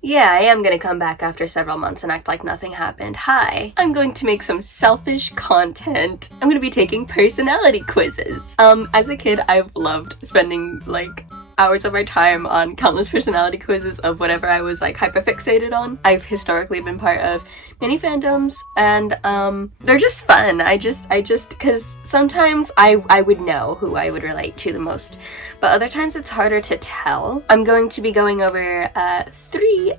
Yeah, I am gonna come back after several months and act like nothing happened. Hi, I'm going to make some selfish content. I'm gonna be taking personality quizzes. As a kid, I've loved spending like hours of my time on countless personality quizzes of whatever I was like hyperfixated on. I've historically been part of many fandoms, and they're just fun. I just because sometimes I would know who I would relate to the most, but other times it's harder to tell. I'm going to be going over 3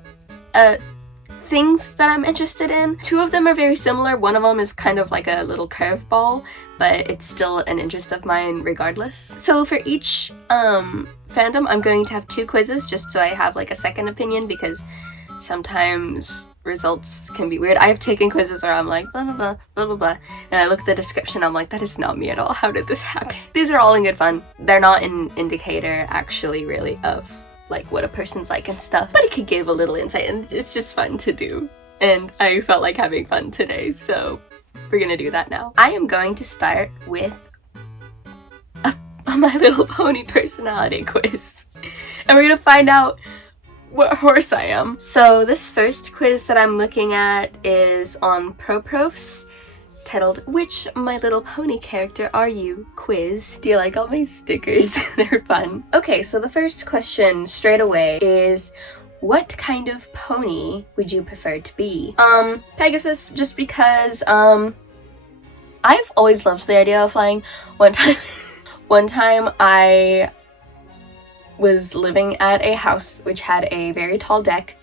things that I'm interested in. 2 of them are very similar. One of them is kind of like a little curveball, but it's still an interest of mine regardless. So for each fandom, I'm going to have 2 quizzes just so I have like a second opinion, because sometimes results can be weird. I have taken quizzes where I'm like blah blah blah blah blah blah, and I look at the description, I'm like, that is not me at all. How did this happen? These are all in good fun. They're not an indicator actually really of like what a person's like and stuff, but it could give a little insight, and it's just fun to do, and I felt like having fun today, so we're gonna do that now. I am going to start with a My Little Pony personality quiz, and we're gonna find out what horse I am. So this first quiz that I'm looking at is on ProProfs, titled "Which My Little Pony character are you?" quiz. Do you like all my stickers? They're fun. Okay, so the first question straight away is, what kind of pony would you prefer to be? Pegasus, just because I've always loved the idea of flying. One time I was living at a house which had a very tall deck,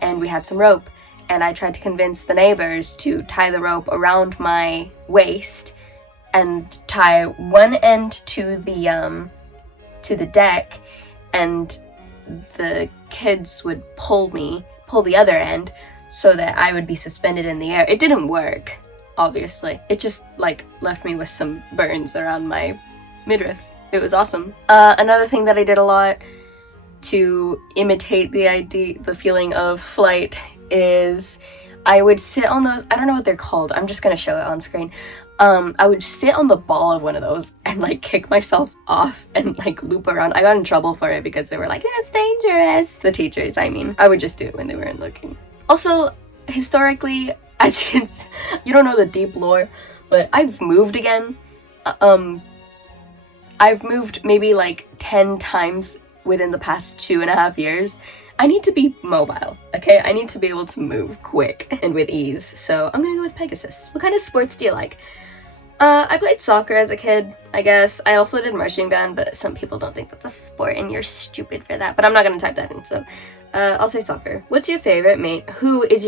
and we had some rope, and I tried to convince the neighbors to tie the rope around my waist and tie one end to the deck, and the kids would pull the other end so that I would be suspended in the air. It didn't work, obviously. It just like left me with some burns around my midriff. It was awesome. Another thing that I did a lot to imitate the feeling of flight is I would sit on those, I don't know what they're called, I'm just gonna show it on screen. I would sit on the ball of one of those and like kick myself off and like loop around. I got in trouble for it because they were like, it's dangerous. The teachers, I mean. I would just do it when they weren't looking. Also, historically, as you don't know the deep lore, but I've moved again. I've moved maybe like 10 times within the past 2.5 years. I need to be mobile, okay? I need to be able to move quick and with ease, so I'm gonna go with Pegasus. What kind of sports do you like? I played soccer as a kid, I guess. I also did marching band, but some people don't think that's a sport and you're stupid for that, but I'm not gonna type that in, so I'll say soccer. Who is your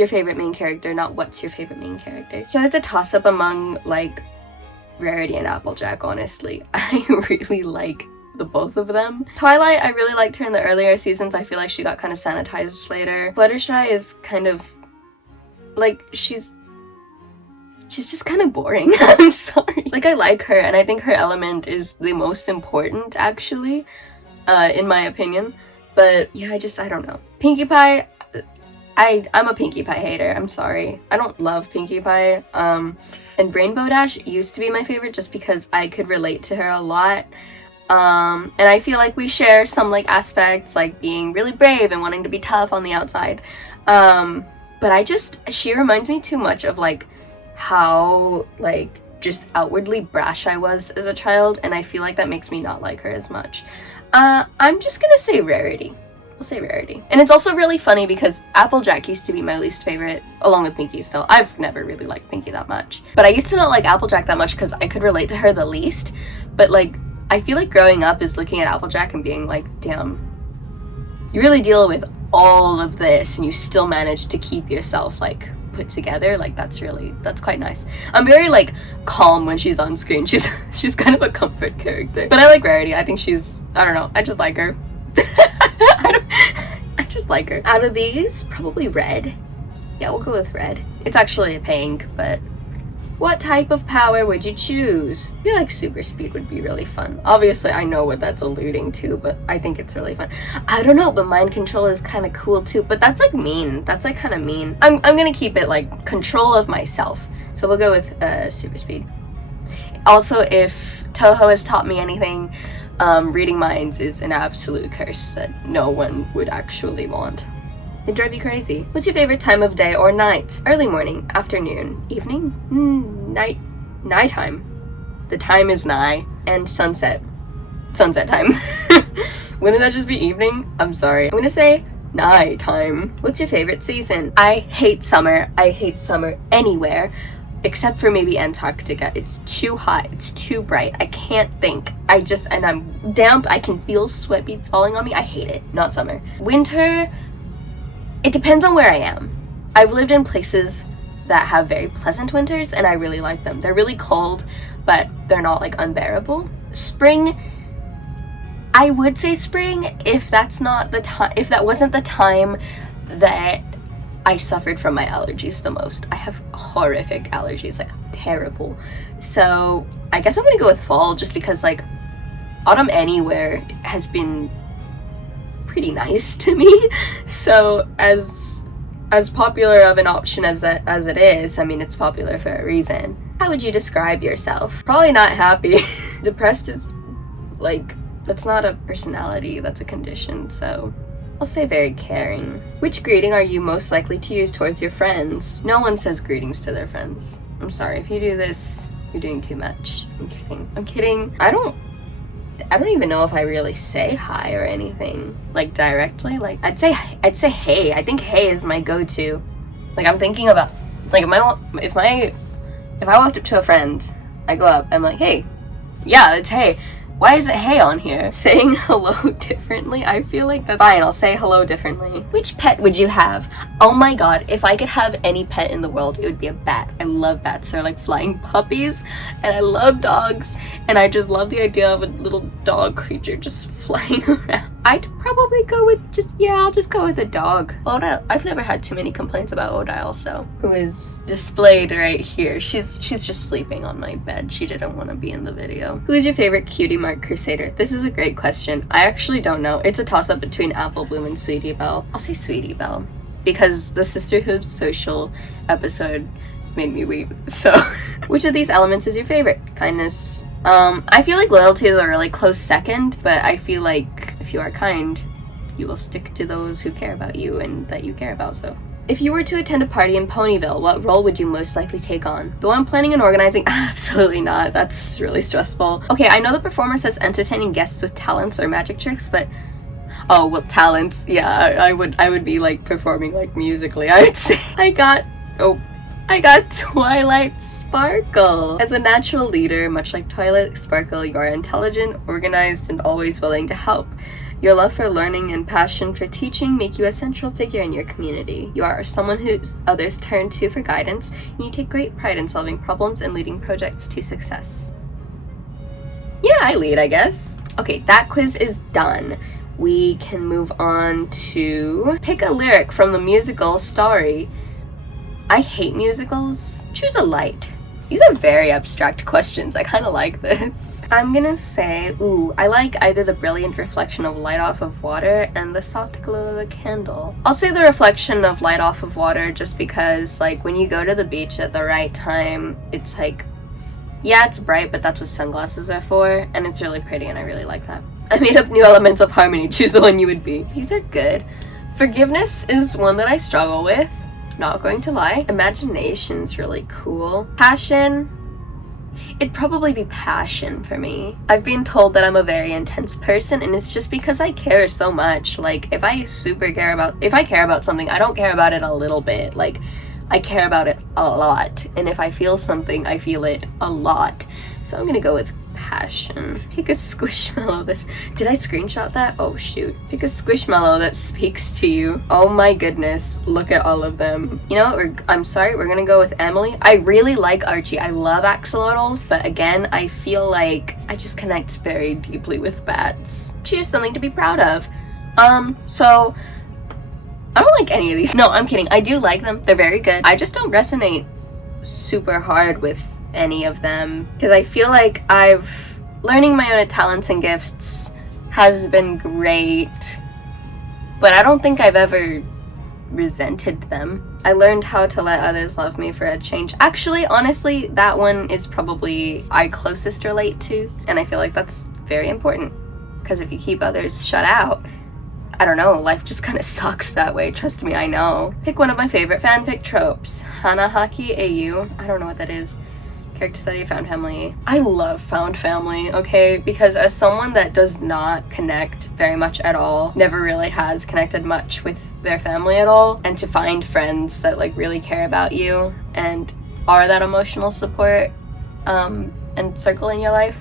favorite main character, not what's your favorite main character? So it's a toss-up among like Rarity and Applejack, honestly. I really like the both of them. Twilight, I really liked her in the earlier seasons. I feel like she got kind of sanitized later. Fluttershy is kind of like, she's just kind of boring. I'm sorry. Like, I like her, and I think her element is the most important, actually, in my opinion. But yeah, I don't know. Pinkie Pie, I'm a Pinkie Pie hater. I'm sorry. I don't love Pinkie Pie. And Rainbow Dash used to be my favorite just because I could relate to her a lot. And I feel like we share some like aspects, like being really brave and wanting to be tough on the outside. But she reminds me too much of like how like just outwardly brash I was as a child, and I feel like that makes me not like her as much. I'm just gonna say Rarity. We'll say Rarity. And it's also really funny because Applejack used to be my least favorite, along with Pinkie still. I've never really liked Pinkie that much. But I used to not like Applejack that much because I could relate to her the least. But like, I feel like growing up is looking at Applejack and being like, damn, you really deal with all of this and you still manage to keep yourself like put together. Like, that's quite nice. I'm very like calm when she's on screen. She's kind of a comfort character. But I like Rarity. I think I don't know, I just like her. I just like her. Out of these, probably red. Yeah, we'll go with red. It's actually a pink, but what type of power would you choose? I feel like super speed would be really fun. Obviously, I know what that's alluding to, but I think it's really fun. I don't know, but mind control is kind of cool too, but that's like mean. That's like kind of mean. I'm gonna keep it like control of myself. So we'll go with super speed. Also, if Touhou has taught me anything, reading minds is an absolute curse that no one would actually want. They drive you crazy. What's your favorite time of day or night? Early morning, afternoon, evening, nighttime. The time is nigh. And sunset. Sunset time. Wouldn't that just be evening? I'm sorry. I'm gonna say nighttime. What's your favorite season? I hate summer. I hate summer anywhere. Except for maybe Antarctica. It's too hot. It's too bright. I can't think. And I'm damp. I can feel sweat beads falling on me. I hate it. Not summer. Winter, it depends on where I am. I've lived in places that have very pleasant winters and I really like them. They're really cold, but they're not like unbearable. Spring, I would say spring if that's not the time, if that wasn't the time that I suffered from my allergies the most. I have horrific allergies, like terrible. So I guess I'm gonna go with fall just because like autumn anywhere has been pretty nice to me. So as popular of an option as it is, I mean, it's popular for a reason. How would you describe yourself? Probably not happy. Depressed is like, that's not a personality, that's a condition, so I'll say very caring. Which greeting are you most likely to use towards your friends? No one says greetings to their friends. I'm sorry, if you do this, you're doing too much. I'm kidding. I'm kidding. I don't even know if I really say hi or anything, like directly. Like I'd say hey. I think hey is my go-to. Like I'm thinking about, like if I walked up to a friend, I go up, I'm like, hey, yeah, it's hey. Why is it hey on here? Saying hello differently? I feel like that's fine. I'll say hello differently. Which pet would you have? Oh my god, if I could have any pet in the world, it would be a bat. I love bats. They're like flying puppies, and I love dogs, and I just love the idea of a little dog creature just flying around. I'd probably go with I'll just go with a dog. Oda, I've never had too many complaints about Oda also, who is displayed right here. She's just sleeping on my bed. She didn't want to be in the video. Who is your favorite cutie mark crusader? This is a great question. I actually don't know. It's a toss-up between Apple Bloom and Sweetie Belle. I'll say Sweetie Belle because the Sisterhood Social episode made me weep. So, which of these elements is your favorite? Kindness. I feel like loyalty is a really close second, but I feel like if you are kind, you will stick to those who care about you and that you care about, so. If you were to attend a party in Ponyville, what role would you most likely take on? The one planning and organizing? Absolutely not. That's really stressful. Okay, I know the performer says entertaining guests with talents or magic tricks, but oh, well, talents. Yeah, I would be like performing like musically, I would say. I got Twilight Sparkle. As a natural leader, much like Twilight Sparkle, you are intelligent, organized, and always willing to help. Your love for learning and passion for teaching make you a central figure in your community. You are someone who others turn to for guidance, and you take great pride in solving problems and leading projects to success. Yeah, I lead, I guess. Okay, that quiz is done. We can move on to pick a lyric from the musical Starry. I hate musicals. Choose a light. These are very abstract questions. I kind of like this. I'm gonna say, I like either the brilliant reflection of light off of water and the soft glow of a candle. I'll say the reflection of light off of water just because, like, when you go to the beach at the right time, it's like, yeah, it's bright, but that's what sunglasses are for, and it's really pretty, and I really like that. I made up new elements of harmony. Choose the one you would be. These are good. Forgiveness is one that I struggle with. Not going to lie. Imagination's really cool. Passion, it'd probably be passion for me. I've been told that I'm a very intense person, and it's just because I care so much. Like, if I care about something, I don't care about it a little bit. Like, I care about it a lot, and if I feel something, I feel it a lot. So I'm gonna go with passion. Pick a squishmallow that... Did I screenshot that? Oh shoot. Pick a squishmallow that speaks to you. Oh my goodness. Look at all of them. You know what? I'm sorry. We're gonna go with Emily. I really like Archie. I love axolotls, but again, I feel like I just connect very deeply with bats. Choose something to be proud of. So... I don't like any of these. No, I'm kidding. I do like them. They're very good. I just don't resonate super hard with any of them because I feel like learning my own talents and gifts has been great, but I don't think I've ever resented them. I learned how to let others love me for a change. Actually, honestly, that one is probably I closest relate to, and I feel like that's very important because if you keep others shut out, I don't know, life just kind of sucks that way. Trust me, I know. Pick one of my favorite fanfic tropes. Hanahaki AU. I don't know what that is. Character study, found family. I love found family, okay? Because as someone that does not connect very much at all, never really has connected much with their family at all, and to find friends that like really care about you and are that emotional support and circle in your life,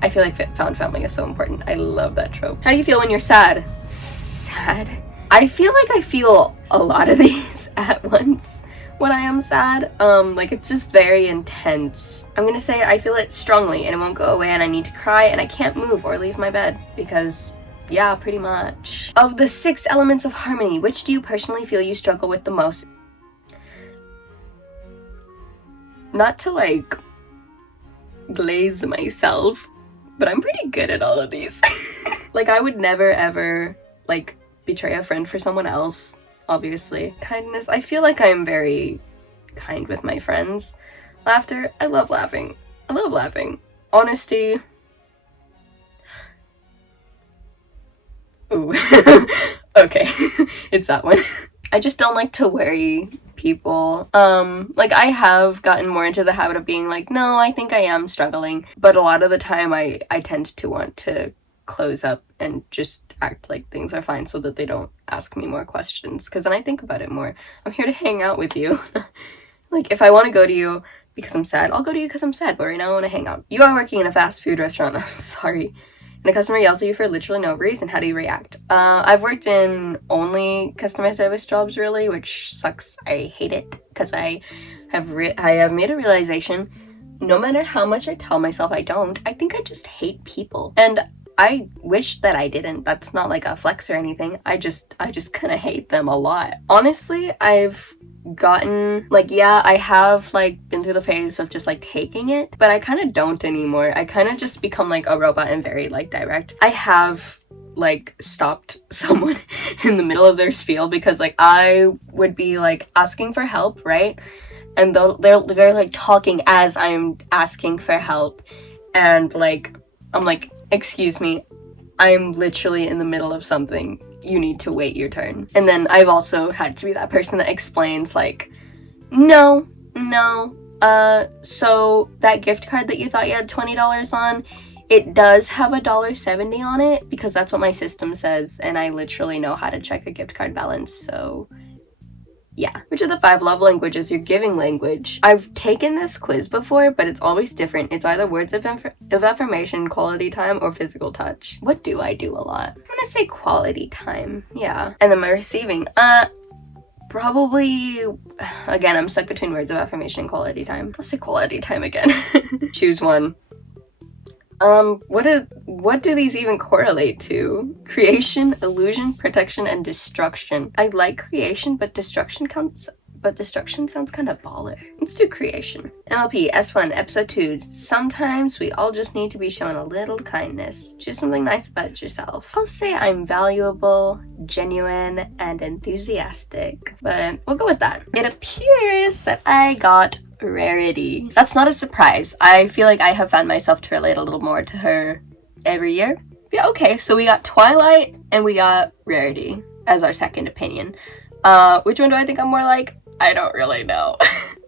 I feel like found family is so important. I love that trope. How do you feel when you're sad? Sad? I feel like I feel a lot of these at once. When I am sad, like it's just very intense. I'm gonna say I feel it strongly and it won't go away and I need to cry and I can't move or leave my bed because, yeah, pretty much. Of the 6 elements of harmony, which do you personally feel you struggle with the most? Not to like glaze myself, but I'm pretty good at all of these. Like I would never ever like betray a friend for someone else. Obviously. Kindness. I feel like I'm very kind with my friends. Laughter. I love laughing. I love laughing. Honesty. Ooh. Okay. It's that one. I just don't like to worry people. Like I have gotten more into the habit of being like, no, I think I am struggling. But a lot of the time I tend to want to close up and just act like things are fine so that they don't ask me more questions, because then I think about it more. I'm here to hang out with you. Like if I want to go to you because I'm sad, I'll go to you because I'm sad, but right now I want to hang out. You are working in a fast food restaurant. I'm sorry. And a customer yells at you for literally no reason. How do you react? I've worked in only customer service jobs really, which sucks. I hate it because I have made a realization, no matter how much I tell myself I don't, I think I just hate people. And I wish that I didn't. That's not like a flex or anything. I just kind of hate them a lot. Honestly, I've gotten like, yeah, I have like been through the phase of just like taking it, but I kind of don't anymore. I kind of just become like a robot and very like direct. I have like stopped someone in the middle of their spiel because like I would be like asking for help, right? And they're like talking as I'm asking for help, and like I'm like, excuse me, I'm literally in the middle of something. You need to wait your turn. And then I've also had to be that person that explains like, no, so that gift card that you thought you had $20 on, it does have $1.70 on it because that's what my system says, and I literally know how to check a gift card balance, so yeah. Which of the 5 love languages your giving language? I've taken this quiz before, but it's always different. It's either words of affirmation, quality time, or physical touch. What do I do a lot? I'm gonna say quality time. Yeah. And then my receiving. Probably, again, I'm stuck between words of affirmation and quality time. I'll say quality time again. Choose one. What do these even correlate to? Creation, illusion, protection, and destruction. I like creation, but destruction sounds kind of baller. Let's do creation. MLP, S1, episode 2. Sometimes we all just need to be shown a little kindness. Choose something nice about yourself. I'll say I'm valuable, genuine, and enthusiastic, but we'll go with that. It appears that I got Rarity. That's not a surprise. I feel like I have found myself to relate a little more to her every year. Yeah, okay, so we got Twilight and we got Rarity as our second opinion. Which one do I think I'm more like? I don't really know.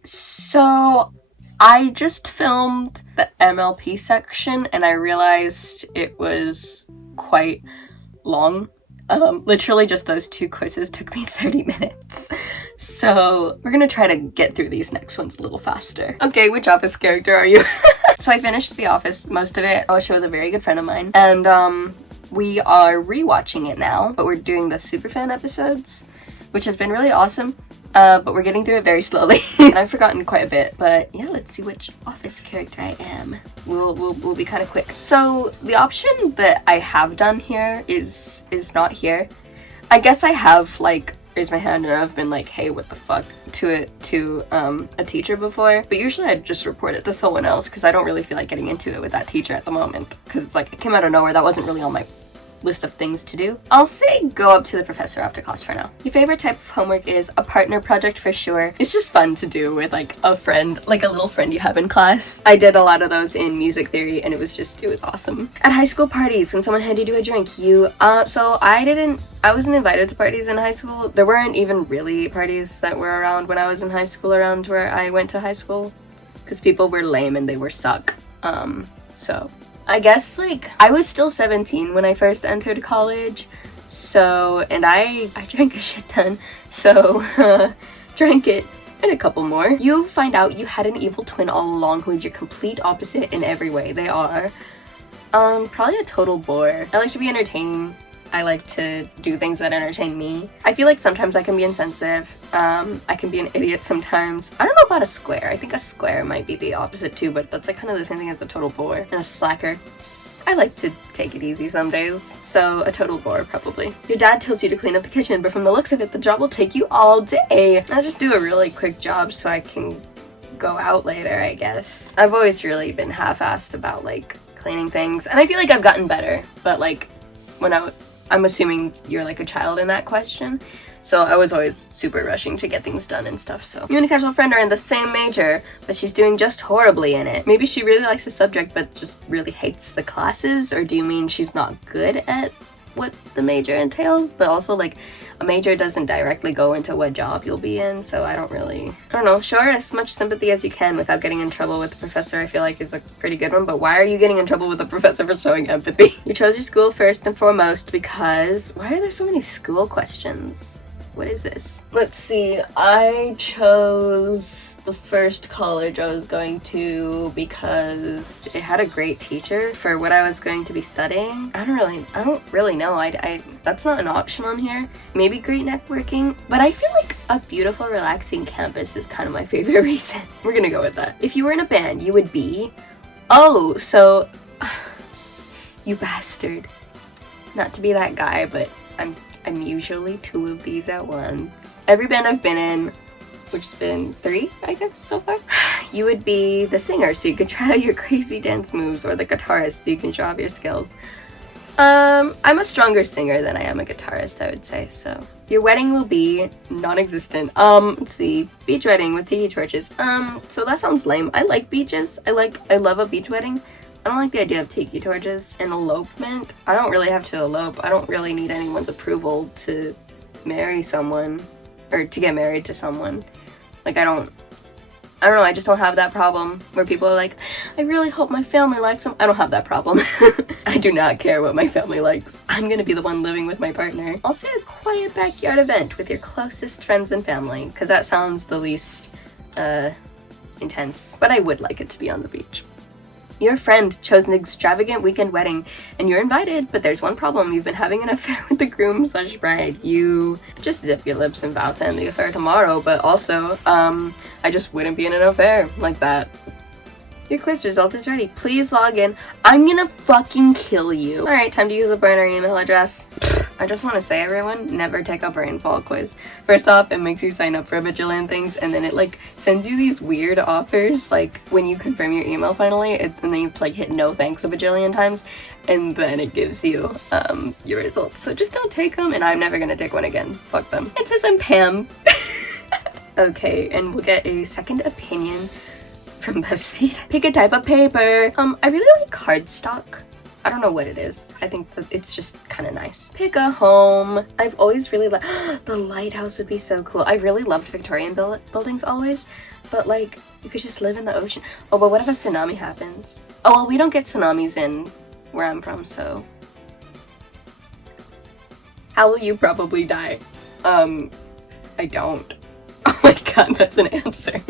So I just filmed the MLP section and I realized it was quite long. Literally just those 2 quizzes took me 30 minutes. So we're gonna try to get through these next ones a little faster. Okay, which Office character are you? So I finished The Office, most of it. I was with a very good friend of mine. And we are rewatching it now, but we're doing the superfan episodes, which has been really awesome. But we're getting through it very slowly. And I've forgotten quite a bit, but yeah, let's see which Office character I am. We'll be kind of quick. So the option that I have done here is not here. I guess I have like raised my hand and I've been like, hey, what the fuck to a teacher before, but usually I'd just report it to someone else because I don't really feel like getting into it with that teacher at the moment because it's like it came out of nowhere. That wasn't really on my list of things to do. I'll say go up to the professor after class for now. Your favorite type of homework is a partner project for sure. It's just fun to do with like a friend, like a little friend you have in class. I did a lot of those in music theory and it was awesome. At high school parties, when someone handed you a drink, so I wasn't invited to parties in high school. There weren't even really parties that were around when I was in high school around where I went to high school because people were lame and they were suck. So I guess like I was still 17 when I first entered college, so, and I drank a shit ton, so drank it and a couple more. You find out you had an evil twin all along who is your complete opposite in every way. They are probably a total bore. I like to be entertaining. I like to do things that entertain me. I feel like sometimes I can be insensitive. I can be an idiot sometimes. I don't know about a square. I think a square might be the opposite too, but that's like kind of the same thing as a total bore. And a slacker. I like to take it easy some days, so a total bore probably. Your dad tells you to clean up the kitchen, but from the looks of it, the job will take you all day. I just do a really quick job so I can go out later, I guess. I've always really been half-assed about like cleaning things, and I feel like I've gotten better, but like when I'm assuming you're like a child in that question. So I was always super rushing to get things done and stuff, so. You and a casual friend are in the same major, but she's doing just horribly in it. Maybe she really likes the subject, but just really hates the classes, or do you mean she's not good at what the major entails? But also, like, a major doesn't directly go into what job you'll be in, so I don't know. Show her as much sympathy as you can without getting in trouble with the professor, I feel like is a pretty good one, but why are you getting in trouble with the professor for showing empathy? You chose your school first and foremost because, why are there so many school questions? What is this? Let's see, I chose the first college I was going to because it had a great teacher for what I was going to be studying. I don't really know. I that's not an option on here. Maybe great networking, but I feel like a beautiful, relaxing campus is kind of my favorite reason. We're gonna go with that. If you were in a band, you would be... Oh, so... You bastard. Not to be that guy, but I'm usually two of these at once. Every band I've been in, which has been 3, I guess, so far, you would be the singer, so you could try out your crazy dance moves, or the guitarist, so you can show off your skills. I'm a stronger singer than I am a guitarist, I would say, so. Your wedding will be non-existent. Let's see, beach wedding with tiki torches. So that sounds lame. I like beaches. I love a beach wedding. I don't like the idea of tiki torches. And elopement, I don't really have to elope. I don't really need anyone's approval to marry someone, or to get married to someone. Like, I don't know, I just don't have that problem where people are like, I really hope my family likes them. I don't have that problem. I do not care what my family likes. I'm gonna be the one living with my partner. I'll say a quiet backyard event with your closest friends and family, because that sounds the least intense, but I would like it to be on the beach. Your friend chose an extravagant weekend wedding, and you're invited, but there's one problem. You've been having an affair with the groom/bride. You just zip your lips and vow to end the affair tomorrow, but also, I just wouldn't be in an affair like that. Your quiz result is ready. Please log in. I'm gonna fucking kill you. Alright, time to use a burner email address. I just want to say, everyone, never take a brainfall quiz. First off, it makes you sign up for a bajillion things, and then it like sends you these weird offers, like when you confirm your email finally, and then you have to like hit no thanks a bajillion times, and then it gives you your results. So just don't take them, and I'm never gonna take one again. Fuck them. It says I'm Pam. Okay, and we'll get a second opinion from BuzzFeed. Pick a type of paper. I really like cardstock. I don't know what it is. I think that it's just kind of nice. Pick a home. I've always really liked... The lighthouse would be so cool. I really loved Victorian buildings always, but like, you could just live in the ocean. Oh, but what if a tsunami happens? Oh, well, we don't get tsunamis in where I'm from, so... How will you probably die? I don't. Oh my god, that's an answer.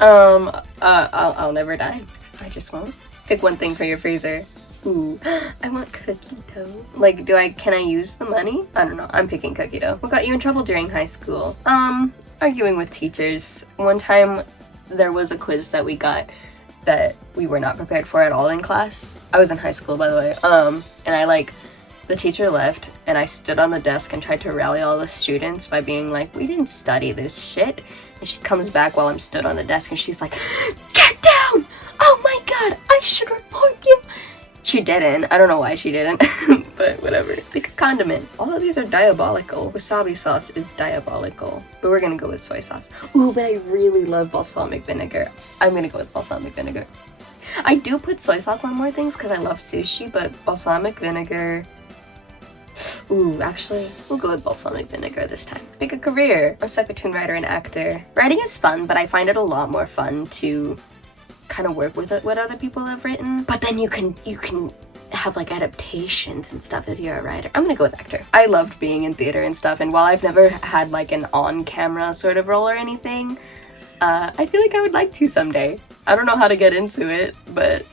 I'll never die. I just won't. Pick one thing for your freezer. Ooh, I want cookie dough. Like, can I use the money? I don't know, I'm picking cookie dough. What got you in trouble during high school? Arguing with teachers. One time, there was a quiz that we got that we were not prepared for at all in class. I was in high school, by the way. And the teacher left, and I stood on the desk and tried to rally all the students by being like, we didn't study this shit. And she comes back while I'm stood on the desk, and she's like, get down! Oh my god, I should report you! She didn't. I don't know why she didn't, but whatever. condiment. All of these are diabolical. Wasabi sauce is diabolical, but we're gonna go with soy sauce. Ooh, but I really love balsamic vinegar. I'm gonna go with balsamic vinegar. I do put soy sauce on more things because I love sushi, but balsamic vinegar... Ooh, actually, we'll go with balsamic vinegar this time. Pick a career. I'm a cartoon writer and actor. Writing is fun, but I find it a lot more fun to kind of work with it, what other people have written. But then you can have like adaptations and stuff if you're a writer. I'm gonna go with actor. I loved being in theater and stuff, and while I've never had like an on-camera sort of role or anything, I feel like I would like to someday. I don't know how to get into it, but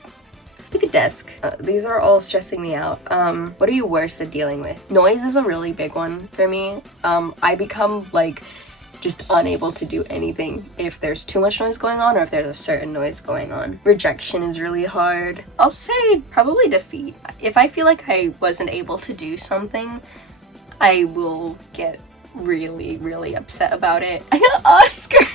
pick a desk. These are all stressing me out. What are you worst at dealing with? Noise is a really big one for me. I become like just unable to do anything if there's too much noise going on or if there's a certain noise going on. Rejection is really hard. I'll say probably defeat. If I feel like I wasn't able to do something, I will get really, really upset about it. I got Oscar!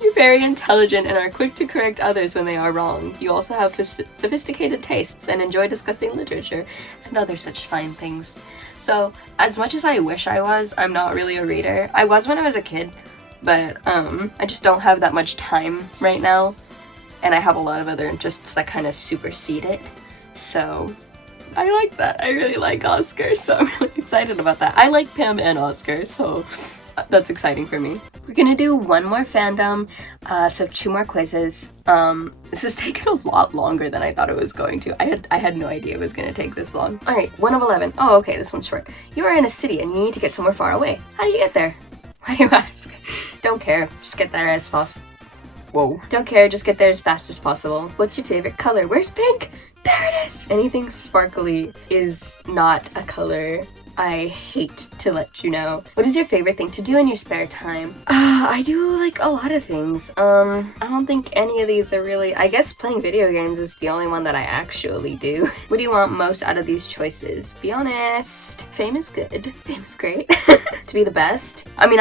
You're very intelligent and are quick to correct others when they are wrong. You also have sophisticated tastes and enjoy discussing literature and other such fine things. So, as much as I wish I was, I'm not really a reader. I was when I was a kid, but I just don't have that much time right now, and I have a lot of other interests that kind of supersede it. So, I like that. I really like Oscar, so I'm really excited about that. I like Pam and Oscar, so that's exciting for me. We're gonna do one more fandom, so 2 more quizzes. This has taken a lot longer than I thought it was going to. I had no idea it was gonna take this long. Alright, 1 of 11. Oh, okay, this one's short. You are in a city and you need to get somewhere far away. How do you get there? Why do you ask? Don't care, just get there as fast. Whoa. Don't care, just get there as fast as possible. What's your favorite color? Where's pink? There it is! Anything sparkly is not a color. I hate to let you know. What is your favorite thing to do in your spare time? I do like a lot of things. I don't think any of these are really... I guess playing video games is the only one that I actually do. What do you want most out of these choices? Be honest. Fame is good. Fame is great. To be the best? I mean,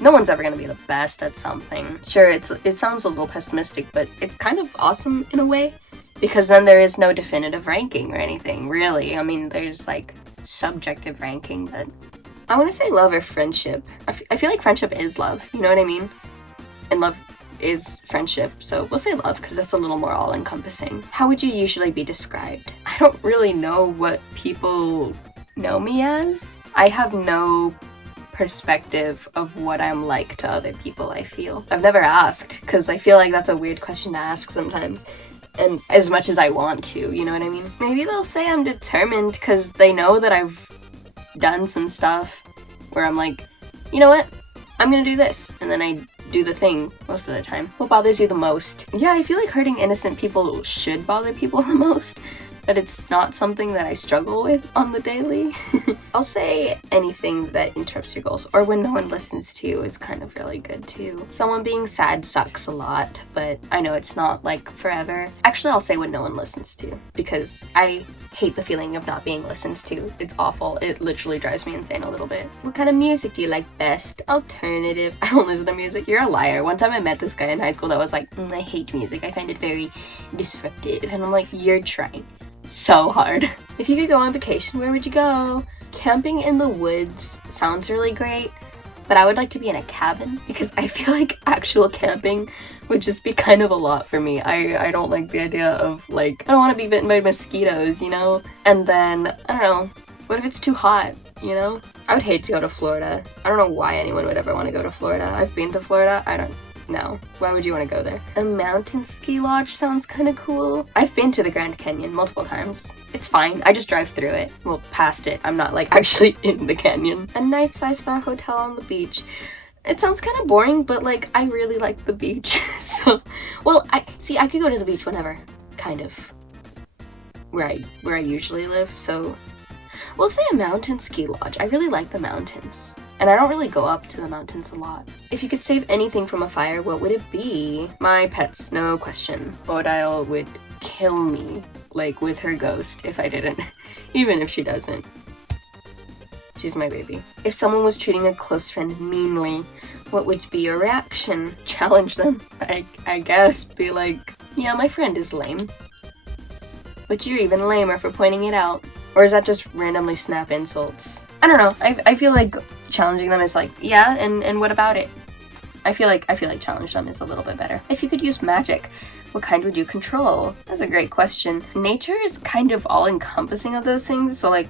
no one's ever gonna be the best at something. Sure, it sounds a little pessimistic, but it's kind of awesome in a way. Because then there is no definitive ranking or anything, really. I mean, there's like subjective ranking, but I want to say love or friendship. I feel like friendship is love, you know what I mean? And love is friendship, so we'll say love because that's a little more all-encompassing. How would you usually be described? I don't really know what people know me as. I have no perspective of what I'm like to other people, I feel. I've never asked because I feel like that's a weird question to ask sometimes. And as much as I want to, you know what I mean? Maybe they'll say I'm determined because they know that I've done some stuff where I'm like, you know what? I'm gonna do this. And then I do the thing most of the time. What bothers you the most? Yeah, I feel like hurting innocent people should bother people the most, but it's not something that I struggle with on the daily. I'll say anything that interrupts your goals, or when no one listens to you is kind of really good too. Someone being sad sucks a lot, but I know it's not like forever. Actually, I'll say when no one listens to, because I hate the feeling of not being listened to. It's awful. It literally drives me insane a little bit. What kind of music do you like best? Alternative. I don't listen to music. You're a liar. One time I met this guy in high school that was like, I hate music. I find it very disruptive. And I'm like, you're trying so hard. If you could go on vacation, where would you go? Camping in the woods sounds really great, but I would like to be in a cabin because I feel like actual camping would just be kind of a lot for me. I don't like the idea of like, I don't want to be bitten by mosquitoes, you know? And then, I don't know, what if it's too hot, you know? I would hate to go to Florida. I don't know why anyone would ever want to go to Florida. I've been to Florida. I don't know. Why would you want to go there? A mountain ski lodge sounds kind of cool. I've been to the Grand Canyon multiple times. It's fine. I just drive through it. Well, past it. I'm not like actually in the canyon. A nice 5-star hotel on the beach. It sounds kind of boring, but like I really like the beach. So, well, I could go to the beach whenever, kind of. Where I usually live. So, we'll say a mountain ski lodge. I really like the mountains. And I don't really go up to the mountains a lot. If you could save anything from a fire, what would it be? My pets, no question. Bodile would kill me, like with her ghost, if I didn't. Even if she doesn't. She's my baby. If someone was treating a close friend meanly, what would be your reaction? Challenge them. I guess. Be like, yeah, my friend is lame. But you're even lamer for pointing it out. Or is that just randomly snap insults? I don't know. I feel like challenging them is like, yeah, and what about it? I feel like challenge them is a little bit better. If you could use magic, what kind would you control? That's a great question. Nature is kind of all encompassing of those things. So like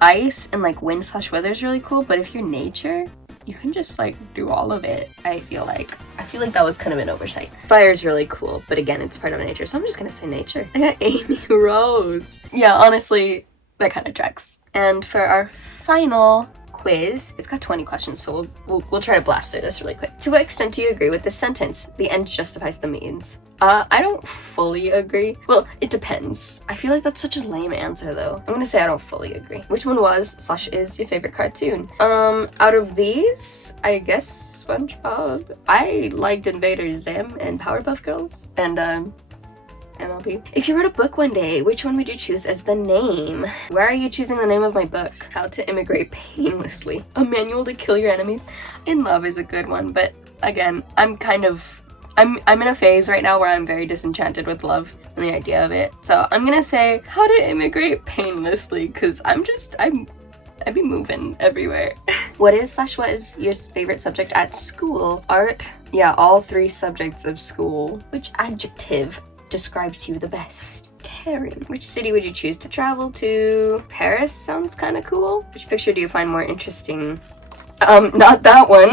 ice and like wind/weather is really cool. But if you're nature, you can just like do all of it. I feel like that was kind of an oversight. Fire is really cool, but again, it's part of nature. So I'm just gonna say nature. I got Amy Rose. Yeah, honestly, that kind of tracks. And for our final quiz, it's got 20 questions, so we'll try to blast through this really quick. To what extent do you agree with this sentence? The end justifies the means. I don't fully agree. Well, it depends. I feel like that's such a lame answer though. I'm gonna say I don't fully agree. Which one was/is your favorite cartoon? Out of these, I guess SpongeBob. I liked Invader Zim and Powerpuff Girls and MLB. If you wrote a book one day, which one would you choose as the name? Why are you choosing the name of my book? How to Immigrate Painlessly. A Manual to Kill Your Enemies. In Love is a good one, but again, I'm in a phase right now where I'm very disenchanted with love and the idea of it. So I'm gonna say How to Immigrate Painlessly, because I'd be moving everywhere. What is your favorite subject at school? Art. Yeah, all 3 subjects of school. Which adjective describes you the best? Caring. Which city would you choose to travel to? Paris sounds kind of cool. Which picture do you find more interesting? Not that one.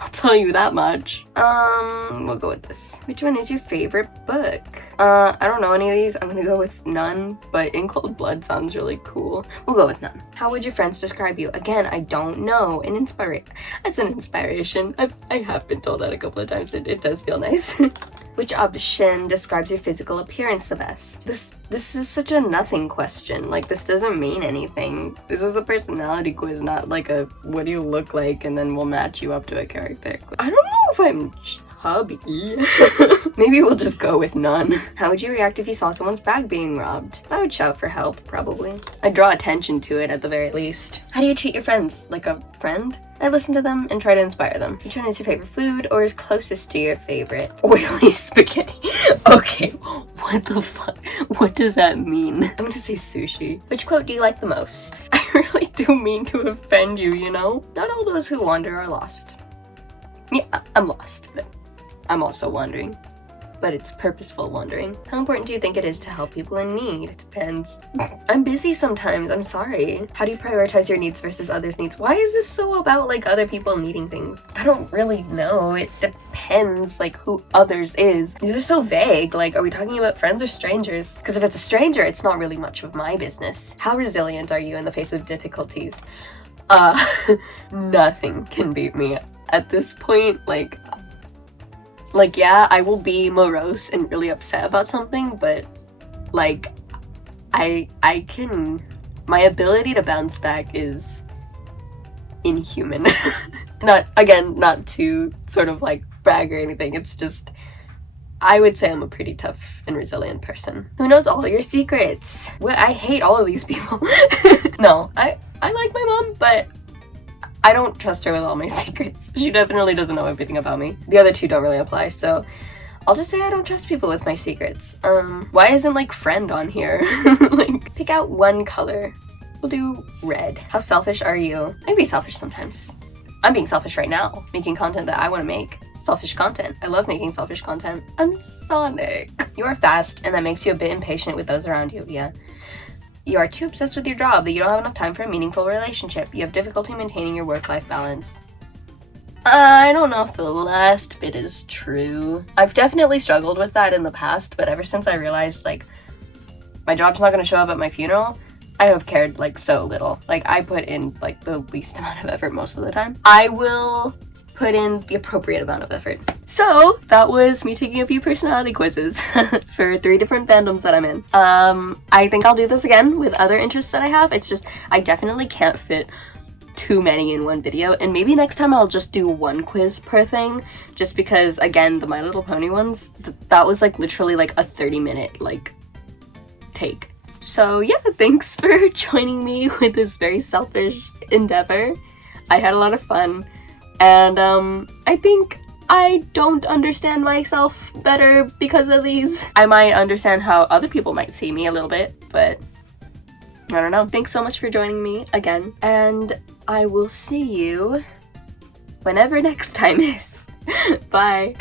I'll tell you that much. We'll go with this. Which one is your favorite book? I don't know any of these. I'm gonna go with none, but In Cold Blood sounds really cool. We'll go with none. How would your friends describe you? Again, I don't know. That's an inspiration. I have been told that a couple of times. It does feel nice. Which option describes your physical appearance the best? This is such a nothing question. Like, this doesn't mean anything. This is a personality quiz, not like a what do you look like and then we'll match you up to a character quiz. I don't know if I'm chubby. Maybe we'll just go with none. How would you react if you saw someone's bag being robbed? I would shout for help, probably. I'd draw attention to it at the very least. How do you treat your friends? Like a friend? I listen to them and try to inspire them. Which one is your favorite food or is closest to your favorite? Oily spaghetti. Okay, what the fuck? What does that mean? I'm gonna say sushi. Which quote do you like the most? I really do mean to offend you, you know? Not all those who wander are lost. Yeah, I'm lost, but I'm also wandering. But it's purposeful wandering. How important do you think it is to help people in need? It depends. I'm busy sometimes, I'm sorry. How do you prioritize your needs versus others' needs? Why is this so about like other people needing things? I don't really know. It depends like who others is. These are so vague. Like, are we talking about friends or strangers? Because if it's a stranger, it's not really much of my business. How resilient are you in the face of difficulties? Nothing can beat me at this point. Like, yeah, I will be morose and really upset about something, but, like, my ability to bounce back is inhuman. Not to sort of, like, brag or anything, it's just, I would say I'm a pretty tough and resilient person. Who knows all your secrets? Well, I hate all of these people. No, I like my mom, but I don't trust her with all my secrets. She definitely doesn't know everything about me. The other 2 don't really apply, so I'll just say I don't trust people with my secrets. Why isn't like friend on here? Like, pick out one color. We'll do red. How selfish are you? I can be selfish sometimes. I'm being selfish right now, making content that I want to make. Selfish content. I love making selfish content. I'm Sonic. You are fast, and that makes you a bit impatient with those around you, yeah. You are too obsessed with your job that you don't have enough time for a meaningful relationship. You have difficulty maintaining your work-life balance. I don't know if the last bit is true. I've definitely struggled with that in the past, but ever since I realized, like, my job's not going to show up at my funeral, I have cared, like, so little. Like, I put in, like, the least amount of effort most of the time. I will put in the appropriate amount of effort. So that was me taking a few personality quizzes for 3 different fandoms that I'm in. I think I'll do this again with other interests that I have. It's just, I definitely can't fit too many in one video, and maybe next time I'll just do 1 quiz per thing, just because, again, the My Little Pony ones, that was like literally like a 30-minute like take. So yeah, thanks for joining me with this very selfish endeavor. I had a lot of fun, and I think I don't understand myself better because of these. I might understand how other people might see me a little bit, but I don't know. Thanks so much for joining me again, and I will see you whenever next time is. Bye!